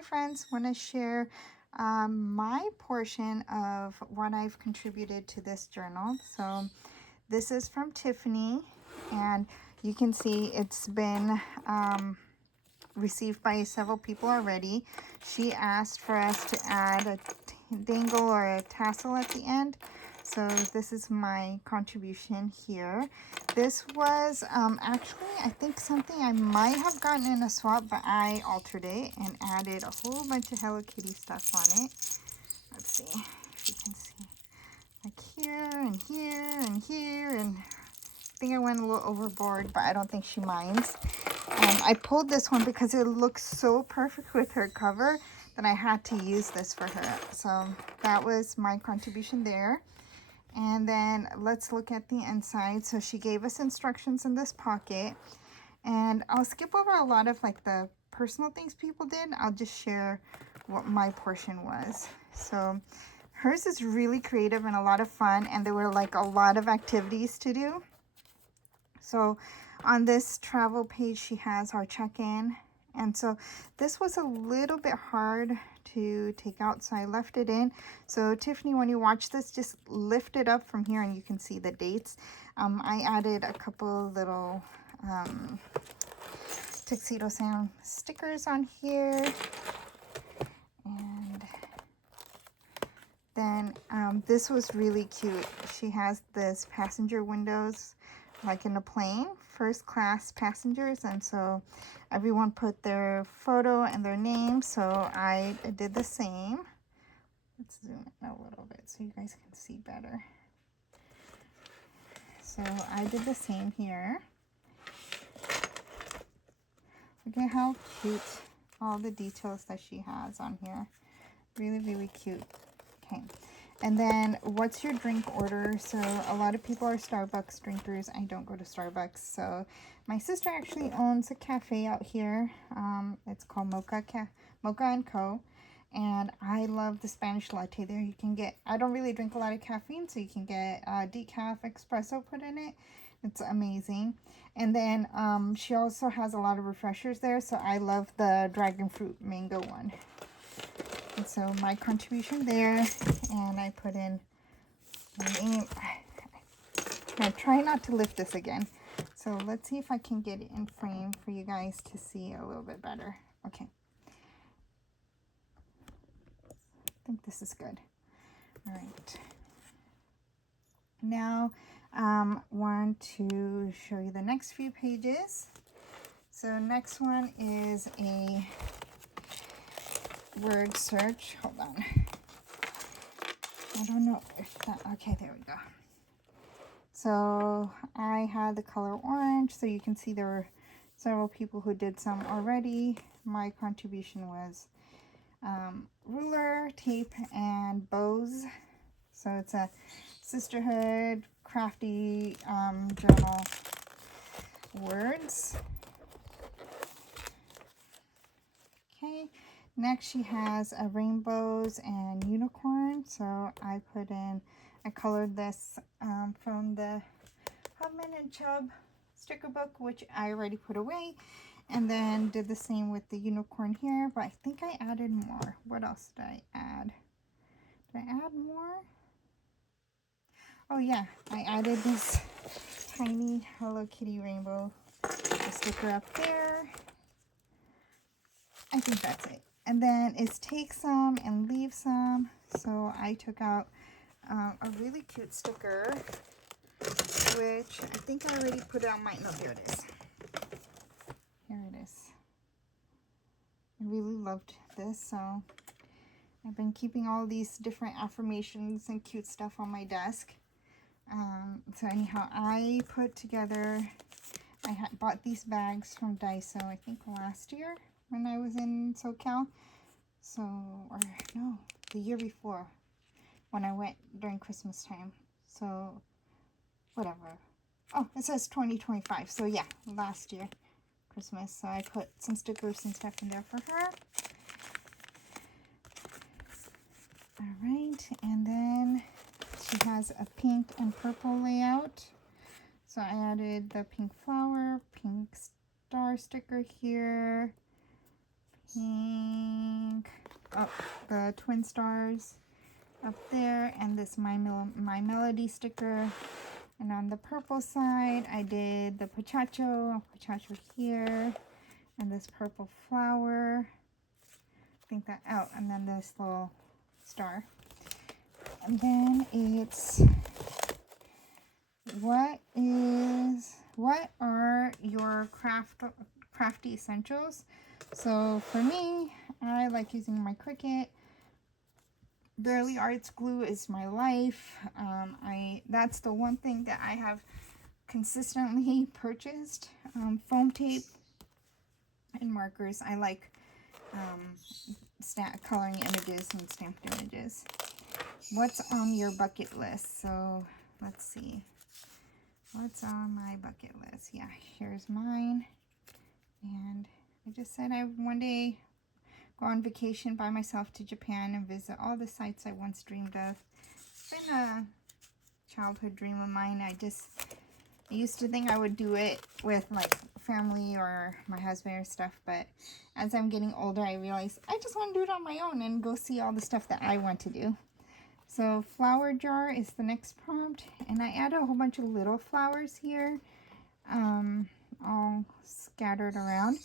Hi friends, want to share my portion of what I've contributed to this journal. So this is from Tiffany, and you can see it's been received by several people already. She asked for us to add a dangle or a tassel at the end. So this is my contribution here. This was actually, I think, something I might have gotten in a swap, but I altered it and added a whole bunch of Hello Kitty stuff on it. Let's see if you can see. Like here and here and here, and I think I went a little overboard, but I don't think she minds. I pulled this one because it looks so perfect with her cover that I had to use this for her. So that was my contribution there. And then let's look at the inside. So she gave us instructions in this pocket, and I'll skip over a lot of like the personal things people did. I'll just share what my portion was. So hers is really creative and a lot of fun, and there were like a lot of activities to do. So on this travel page, she has our check-in. And so this was a little bit hard to take out, so I left it in. So Tiffany, when you watch this, just lift it up from here and you can see the dates. I added a couple little Tuxedo Sam stickers on here. And then this was really cute. She has this passenger windows like in a plane, first class passengers, and so everyone put their photo and their name. So I did the same. Let's zoom in a little bit so you guys can see better. So I did the same here. Look at how cute all the details that she has on here. Really, really cute. Okay. And then what's your drink order? So a lot of people are Starbucks drinkers. I don't go to Starbucks. So my sister actually owns a cafe out here. It's called Mocha and Co. And I love the Spanish latte there. You can get, I don't really drink a lot of caffeine, so you can get decaf espresso put in it. It's amazing. And then she also has a lot of refreshers there. So I love the dragon fruit mango one. And so my contribution there, and I put in my name. I try not to lift this again. So let's see if I can get it in frame for you guys to see a little bit better. Okay. I think this is good. All right. Now, want to show you the next few pages. So next one is a word search. Hold on. I don't know if that, okay, there we go. So I had the color orange, so you can see there were several people who did some already. My contribution was ruler, tape, and bows. So it's a Sisterhood Crafty Journal words. Okay, next she has a rainbows and unicorn. So I put in, I colored this from the Hubman and Chubb sticker book, which I already put away, and then did the same with the unicorn here, but I think I added more. What else did I add? Did I add more? Oh yeah, I added this tiny Hello Kitty rainbow sticker up there. I think that's it. And then it's take some and leave some. So I took out a really cute sticker, which I think I already put it on my, no, here it is. Here it is. I really loved this, so I've been keeping all these different affirmations and cute stuff on my desk. So anyhow, I put together, I had bought these bags from Daiso, I think last year when I was in SoCal. So, or no, the year before when I went during Christmas time. So, whatever. Oh, it says 2025. So yeah, last year, Christmas. So I put some stickers and stuff in there for her. All right, and then she has a pink and purple layout. So I added the pink flower, pink star sticker here, pink the twin stars up there, and this My Melody sticker. And on the purple side, I did the pachacho here, and this purple flower. I think that, oh, and then this little star. And then it's, what are your crafty essentials? So for me, I like using my Cricut. Burley Arts glue is my life. That's the one thing that I have consistently purchased. Foam tape and markers. I like coloring images and stamped images. What's on your bucket list? So let's see. What's on my bucket list? Yeah, here's mine. And I just said I one day go on vacation by myself to Japan and visit all the sites I once dreamed of. It's been a childhood dream of mine. I used to think I would do it with like family or my husband or stuff, but as I'm getting older, I realize I just want to do it on my own and go see all the stuff that I want to do. So flower jar is the next prompt, and I add a whole bunch of little flowers here, all scattered around,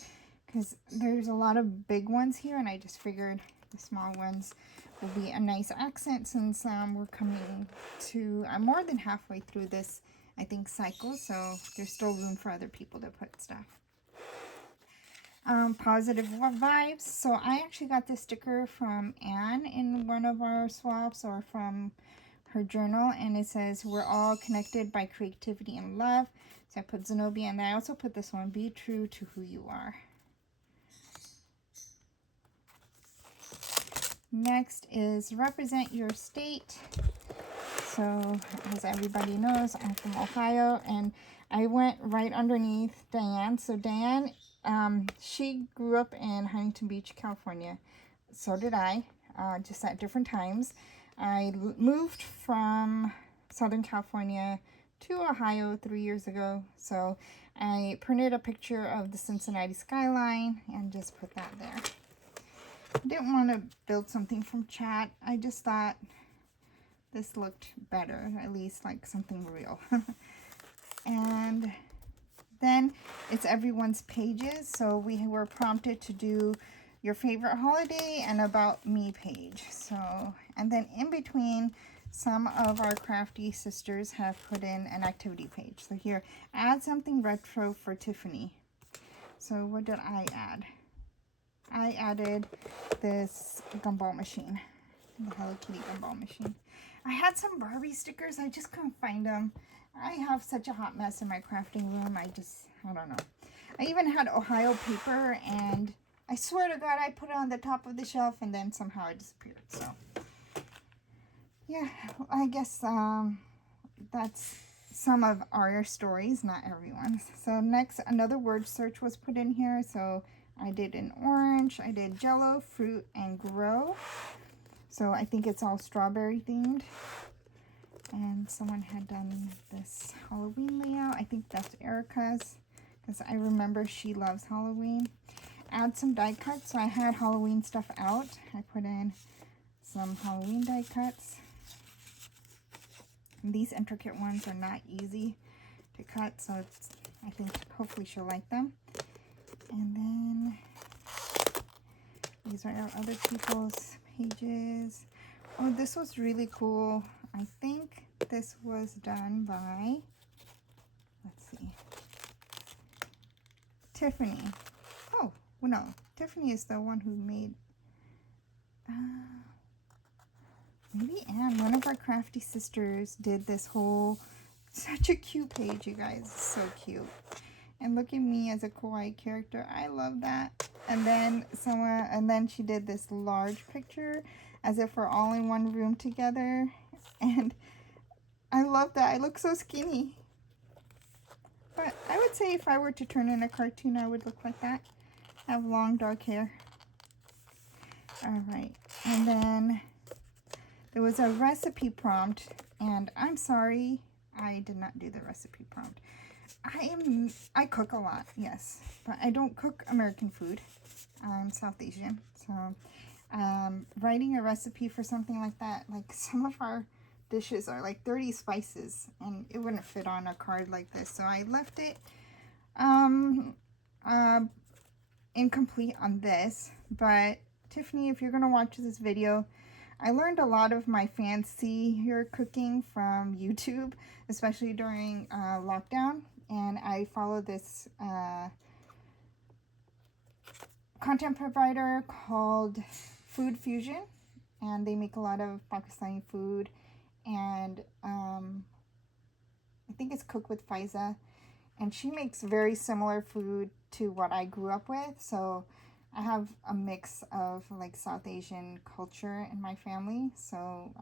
because there's a lot of big ones here, and I just figured the small ones will be a nice accent since we're coming to, I'm more than halfway through this, I think, cycle, so there's still room for other people to put stuff. Positive vibes. So I actually got this sticker from Anne in one of our swaps, or from her journal, and it says we're all connected by creativity and love. So I put Zenobia, and I also put this one, be true to who you are. Next is represent your state. So as everybody knows, I'm from Ohio, and I went right underneath Diane. So Diane, she grew up in Huntington Beach, California. So did I, just at different times. I moved from Southern California to Ohio 3 years ago. So I printed a picture of the Cincinnati skyline and just put that there. I didn't want to build something from chat. I just thought this looked better, at least like something real. And then it's everyone's pages. So we were prompted to do your favorite holiday and about me page. So, and then in between, some of our crafty sisters have put in an activity page. So here, add something retro for Tiffany. So what did I add? I added this gumball machine, the Hello Kitty gumball machine. I had some Barbie stickers, I just couldn't find them. I have such a hot mess in my crafting room, I don't know. I even had Ohio paper, and I swear to God, I put it on the top of the shelf, and then somehow it disappeared. So, yeah, I guess that's some of our stories, not everyone's. So next, another word search was put in here. So I did an orange, I did jello, fruit, and grow. So I think it's all strawberry themed. And someone had done this Halloween layout. I think that's Erica's, because I remember she loves Halloween. Add some die cuts. So I had Halloween stuff out. I put in some Halloween die cuts. And these intricate ones are not easy to cut, so I think hopefully she'll like them. And then these are our other people's pages. Oh, this was really cool. I think this was done by, let's see, Tiffany. Oh, well, no, Tiffany is the one who made, maybe Anne, one of our crafty sisters, did this whole, such a cute page, you guys, so cute. And look at me as a kawaii character. I love that. And then she did this large picture as if we're all in one room together. And I love that. I look so skinny. But I would say if I were to turn in a cartoon, I would look like that. I have long dark hair. Alright. And then there was a recipe prompt. And I'm sorry, I did not do the recipe prompt. I cook a lot, yes, but I don't cook American food. I'm South Asian, so writing a recipe for something like that. Like some of our dishes are like 30 spices and it wouldn't fit on a card like this. So I left it um, uh, incomplete on this. But Tiffany, if you're going to watch this video, I learned a lot of my fancier cooking from YouTube, especially during lockdown. And I follow this content provider called Food Fusion, and they make a lot of Pakistani food, and I think it's cooked with Faiza, and she makes very similar food to what I grew up with. So I have a mix of like South Asian culture in my family, so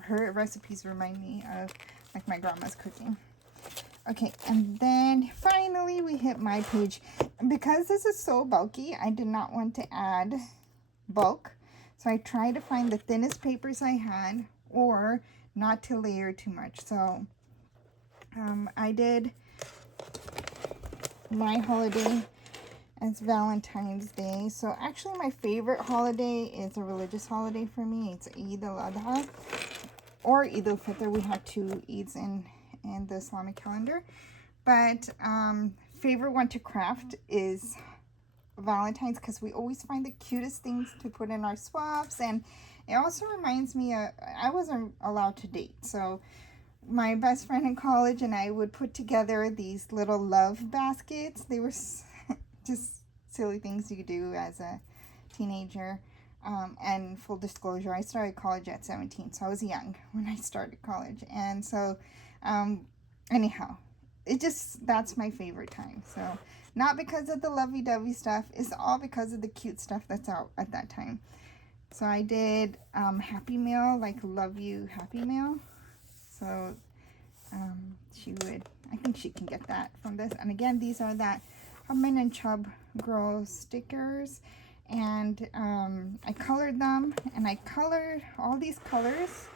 her recipes remind me of like my grandma's cooking. Okay, and then finally we hit my page. Because this is so bulky, I did not want to add bulk. So I tried to find the thinnest papers I had or not to layer too much. So I did my holiday as Valentine's Day. So actually my favorite holiday is a religious holiday for me. It's Eid al-Adha or Eid al-Fitr. We have two Eids in the Islamic calendar. But favorite one to craft is Valentine's, because we always find the cutest things to put in our swaps. And it also reminds me of, I wasn't allowed to date, so my best friend in college and I would put together these little love baskets. They were just silly things you do as a teenager. And full disclosure, I started college at 17, so I was young when I started college. And so anyhow, that's my favorite time. So not because of the lovey-dovey stuff, it's all because of the cute stuff that's out at that time. So I did Happy Meal, like Love You Happy Meal. So I think she can get that from this. And again, these are that Hubman and Chubb Girl stickers. And I colored them, and I colored all these colors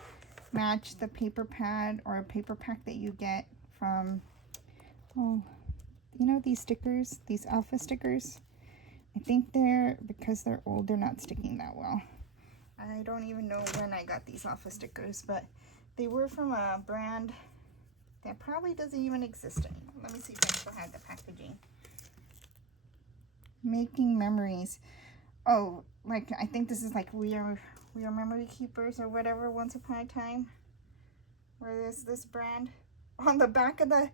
match the paper pad or a paper pack that you get from, you know, these stickers, these alpha stickers. I think because they're old, they're not sticking that well. I don't even know when I got these alpha stickers, but they were from a brand that probably doesn't even exist anymore. Let me see if I still have the packaging. Making Memories. Oh, like I think this is like we are memory keepers or whatever. Once upon a time, where there's this brand on the back of the.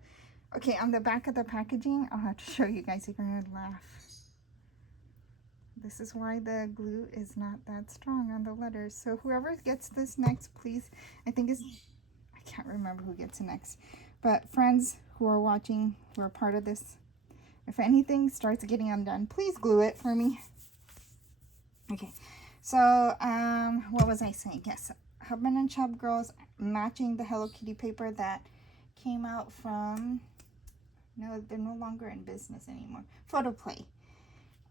Okay, on the back of the packaging, I'll have to show you guys. You're gonna laugh. This is why the glue is not that strong on the letters. So whoever gets this next, please. I can't remember who gets it next. But friends who are watching, who are part of this, if anything starts getting undone, please glue it for me. Okay, so what was I saying? Yes, Hubman and Chubb Girls matching the Hello Kitty paper that came out from, no, they're no longer in business anymore, Photo Play.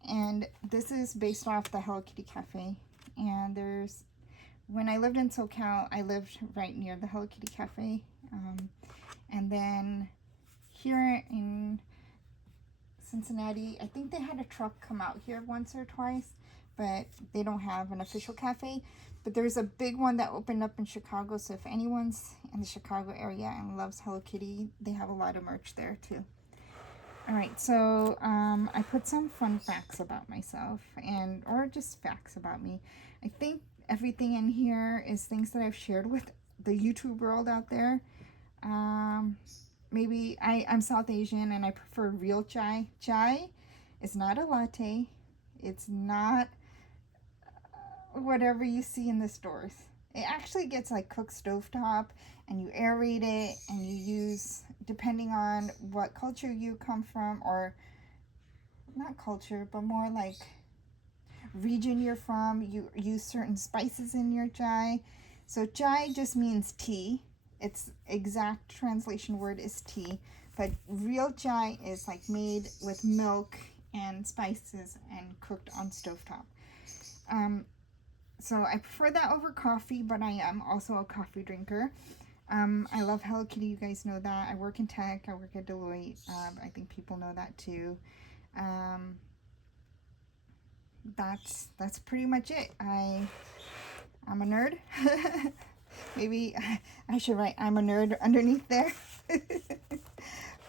And this is based off the Hello Kitty Cafe. And when I lived in SoCal, I lived right near the Hello Kitty Cafe. And then here in Cincinnati, I think they had a truck come out here once or twice, but they don't have an official cafe. But there's a big one that opened up in Chicago, so if anyone's in the Chicago area and loves Hello Kitty, they have a lot of merch there too. All right, so I put some fun facts about myself, or just facts about me. I think everything in here is things that I've shared with the YouTube world out there. Maybe I'm South Asian and I prefer real chai. Chai is not a latte. It's not whatever you see in the stores. It actually gets like cooked stovetop, and you aerate it, and you use, depending on what culture you come from, or not culture, but more like region you're from, you use certain spices in your chai. So chai just means tea. Its exact translation word is tea, but real chai is like made with milk and spices and cooked on stovetop. So I prefer that over coffee, but I am also a coffee drinker. I love Hello Kitty, you guys know that. I work in tech, I work at Deloitte. I think people know that too. that's pretty much it. I'm a nerd. Maybe I should write I'm a nerd underneath there.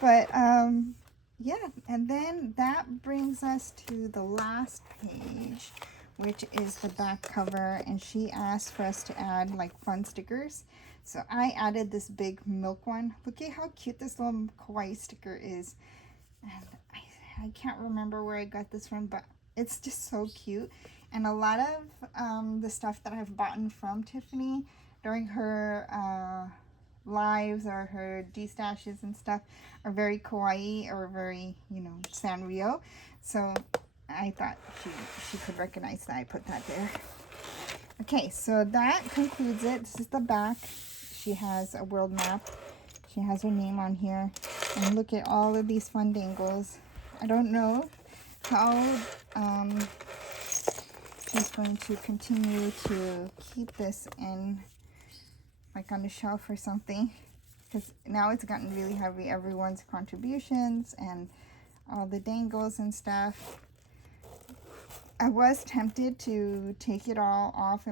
But yeah, and then that brings us to the last page, which is the back cover, and she asked for us to add like fun stickers. So I added this big milk one. Look at how cute this little kawaii sticker is. And I can't remember where I got this from, but it's just so cute. And a lot of the stuff that I've bought from Tiffany during her lives or her D-stashes and stuff are very kawaii or very, you know, Sanrio. So I thought she could recognize that I put that there. Okay, so that concludes it. This is the back. She has a world map. She has her name on here. And look at all of these fun dangles. I don't know how she's going to continue to keep this in, like on the shelf or something, because now it's gotten really heavy. Everyone's contributions and all the dangles and stuff. I was tempted to take it all off and